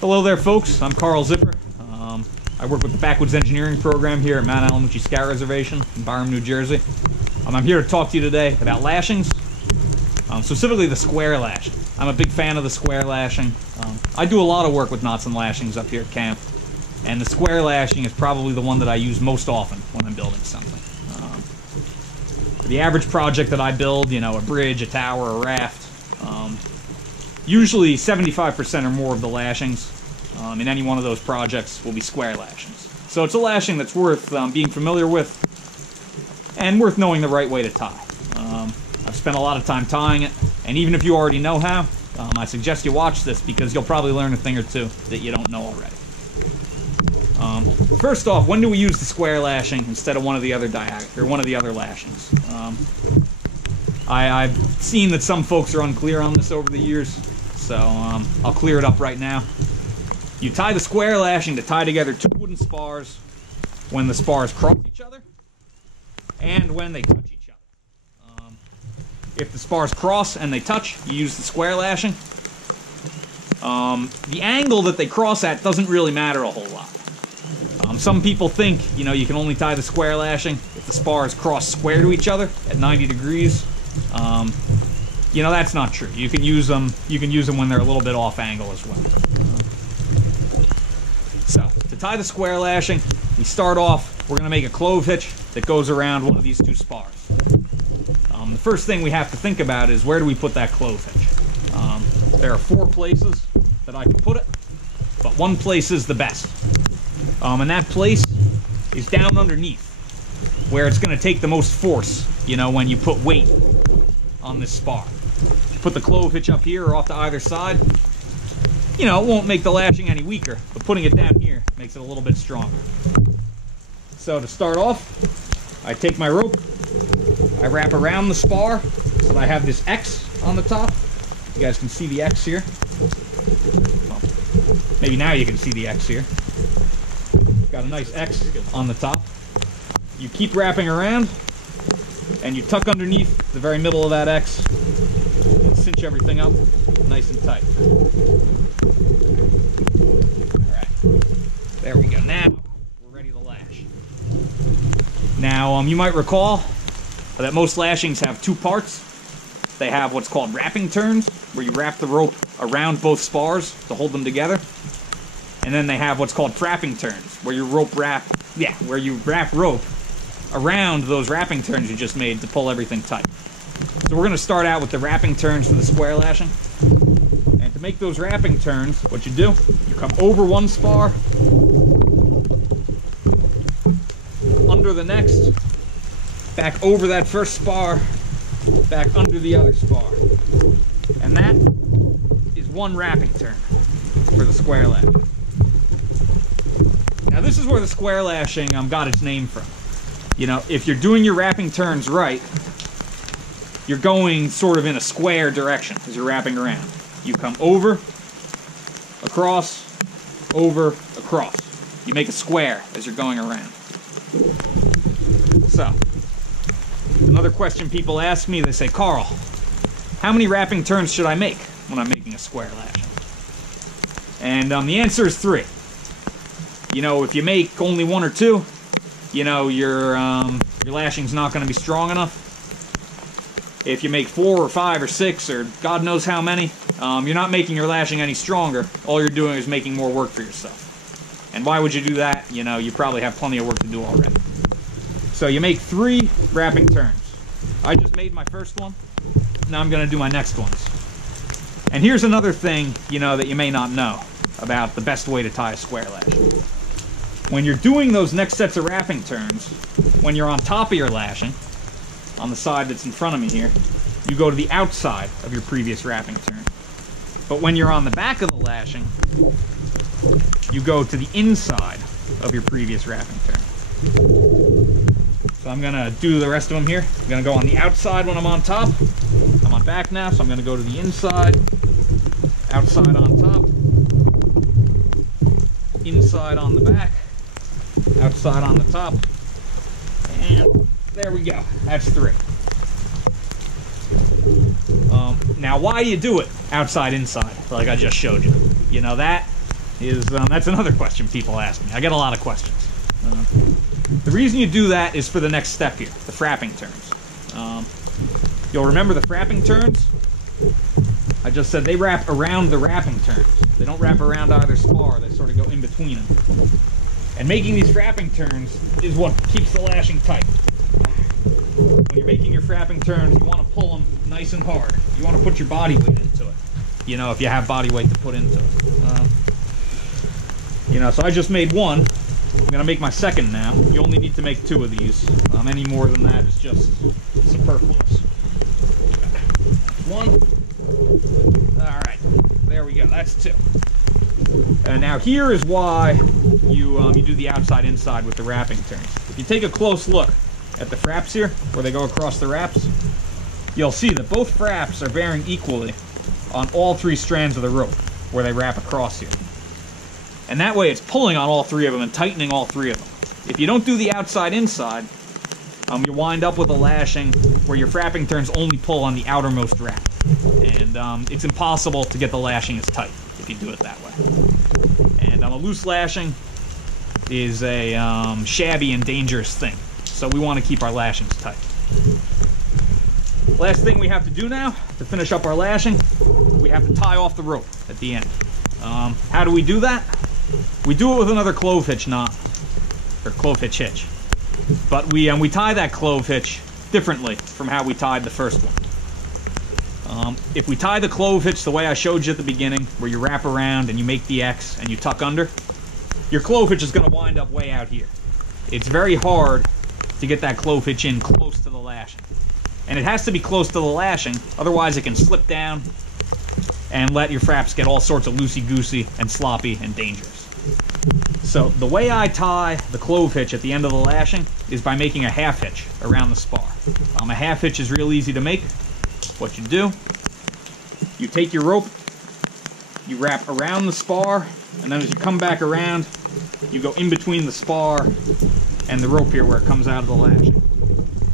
Hello there, folks. I'm Carl Zipper. I work with the Backwoods Engineering program here at Mount Alamucci Scout Reservation in Byram, New Jersey. I'm here to talk to you today about lashings, specifically the square lashing. I'm a big fan of the square lashing. I do a lot of work with knots and lashings up here at camp, and the square lashing is probably the one that I use most often when I'm building something. For the average project that I build, you know, a bridge, a tower, a raft, usually 75% or more of the lashings in any one of those projects will be square lashings. So it's a lashing that's worth being familiar with and worth knowing the right way to tie. I've spent a lot of time tying it, and even if you already know how, I suggest you watch this because you'll probably learn a thing or two that you don't know already. First off, when do we use the square lashing instead of one of the other lashings? I've seen that some folks are unclear on this over the years, so I'll clear it up right now. You tie the square lashing to tie together two wooden spars when the spars cross each other and when they touch each other. If the spars cross and they touch, you use the square lashing. The angle that they cross at doesn't really matter a whole lot. Some people think, you know, you can only tie the square lashing if the spars cross square to each other at 90 degrees. You know, that's not true. You can use them when they're a little bit off angle as well. So, to tie the square lashing, we start off, we're going to make a clove hitch that goes around one of these two spars. The first thing we have to think about is, where do we put that clove hitch? There are 4 places that I can put it, but one place is the best. And that place is down underneath, where it's going to take the most force, you know, when you put weight on this spar. If you put the clove hitch up here or off to either side, you know, it won't make the lashing any weaker, but putting it down here makes it a little bit stronger. So to start off, I take my rope, I wrap around the spar so that I have this X on the top. You guys can see the X here. Well, maybe now you can see the X here. Got a nice X on the top. You keep wrapping around, and you tuck underneath the very middle of that X and cinch everything up nice and tight. Alright, there we go. Now we're ready to lash. Now you might recall that most lashings have 2 parts. They have what's called wrapping turns, where you wrap the rope around both spars to hold them together. And then they have what's called frapping turns, where you wrap rope around those wrapping turns you just made to pull everything tight. So we're going to start out with the wrapping turns for the square lashing. And to make those wrapping turns, what you do, you come over one spar, under the next, back over that first spar, back under the other spar. And that is one wrapping turn for the square lashing. Now this is where the square lashing got its name from. You know, if you're doing your wrapping turns right, you're going sort of in a square direction as you're wrapping around. You come over, across, over, across. You make a square as you're going around. So, another question people ask me, they say, Carl, how many wrapping turns should I make when I'm making a square lashing? And the answer is 3. You know, if you make only 1 or 2, you know, your lashing's not going to be strong enough. If you make 4 or 5 or 6 or God knows how many, you're not making your lashing any stronger. All you're doing is making more work for yourself. And why would you do that? You know, you probably have plenty of work to do already. So you make 3 wrapping turns. I just made my first one. Now I'm going to do my next ones. And here's another thing, you know, that you may not know about the best way to tie a square lashing. When you're doing those next sets of wrapping turns, when you're on top of your lashing, on the side that's in front of me here, you go to the outside of your previous wrapping turn. But when you're on the back of the lashing, you go to the inside of your previous wrapping turn. So I'm going to do the rest of them here. I'm going to go on the outside when I'm on top. I'm on back now, so I'm going to go to the inside, outside on top, inside on the back, outside on the top, and there we go. That's 3. Now, why do you do it outside, inside, like I just showed you? You know, that is, that's another question people ask me. I get a lot of questions. The reason you do that is for the next step here, the frapping turns. You'll remember the frapping turns? I just said they wrap around the wrapping turns. They don't wrap around either spar, they sort of go in between them. And making these frapping turns is what keeps the lashing tight. When you're making your frapping turns, you want to pull them nice and hard. You want to put your body weight into it. You know, if you have body weight to put into it. You know, so I just made one. I'm going to make my second now. You only need to make 2 of these. Any more than that is just superfluous. 1. Alright, there we go. That's 2. And now here is why you do the outside-inside with the wrapping turns. If you take a close look at the fraps here, where they go across the wraps, you'll see that both fraps are bearing equally on all 3 strands of the rope where they wrap across here. And that way it's pulling on all 3 of them and tightening all 3 of them. If you don't do the outside-inside, you wind up with a lashing where your frapping turns only pull on the outermost wrap. And it's impossible to get the lashing as tight if you do it that way. And a loose lashing is a shabby and dangerous thing. So we want to keep our lashings tight. Last thing we have to do now, to finish up our lashing, we have to tie off the rope at the end. How do we do that? We do it with another clove hitch knot, or clove hitch hitch. But we tie that clove hitch differently from how we tied the first one. If we tie the clove hitch the way I showed you at the beginning, where you wrap around and you make the X and you tuck under, your clove hitch is going to wind up way out here. It's very hard to get that clove hitch in close to the lashing. And it has to be close to the lashing, otherwise it can slip down and let your fraps get all sorts of loosey-goosey and sloppy and dangerous. So the way I tie the clove hitch at the end of the lashing is by making a half hitch around the spar. A half hitch is real easy to make. What you do, you take your rope, you wrap around the spar, and then as you come back around, you go in between the spar and the rope here where it comes out of the lashing.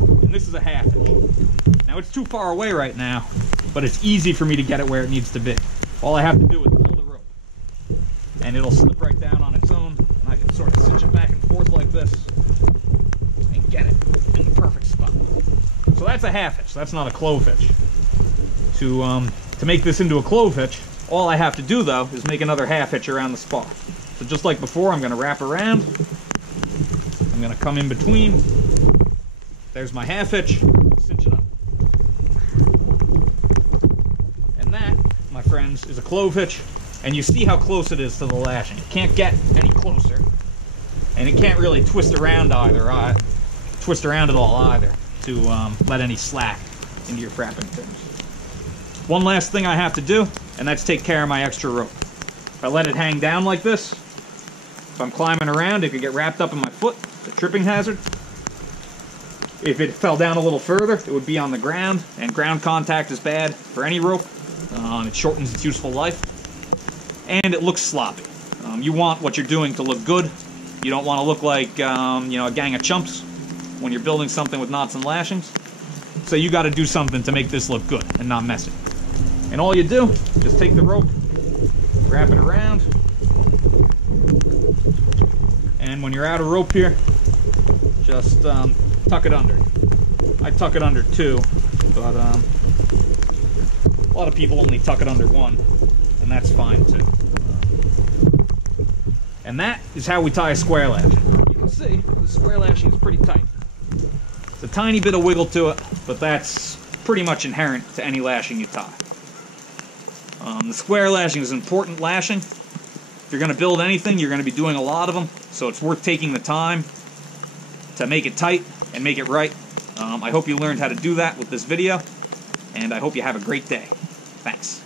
And this is a half hitch. Now it's too far away right now, but it's easy for me to get it where it needs to be. All I have to do is pull the rope, and it'll slip right down on its own, and I can sort of cinch it back and forth like this, and get it in the perfect spot. So that's a half hitch, that's not a clove hitch. To make this into a clove hitch, all I have to do though is make another half hitch around the spar. So just like before, I'm going to wrap around, I'm going to come in between, there's my half hitch, cinch it up. And that, my friends, is a clove hitch, and you see how close it is to the lashing. It can't get any closer, and it can't really twist around at all either to let any slack into your frapping turns. One last thing I have to do, and that's take care of my extra rope. If I let it hang down like this, if I'm climbing around, it could get wrapped up in my foot. It's a tripping hazard. If it fell down a little further, it would be on the ground, and ground contact is bad for any rope. It shortens its useful life, and it looks sloppy. You want what you're doing to look good. You don't want to look like a gang of chumps when you're building something with knots and lashings. So you got to do something to make this look good and not messy. And all you do, just take the rope, wrap it around, and when you're out of rope here, just tuck it under. I tuck it under 2, but a lot of people only tuck it under 1, and that's fine too. And that is how we tie a square lashing. You can see the square lashing is pretty tight. It's a tiny bit of wiggle to it, but that's pretty much inherent to any lashing you tie. The square lashing is an important lashing. If you're going to build anything, you're going to be doing a lot of them, so it's worth taking the time to make it tight and make it right. I hope you learned how to do that with this video, and I hope you have a great day. Thanks.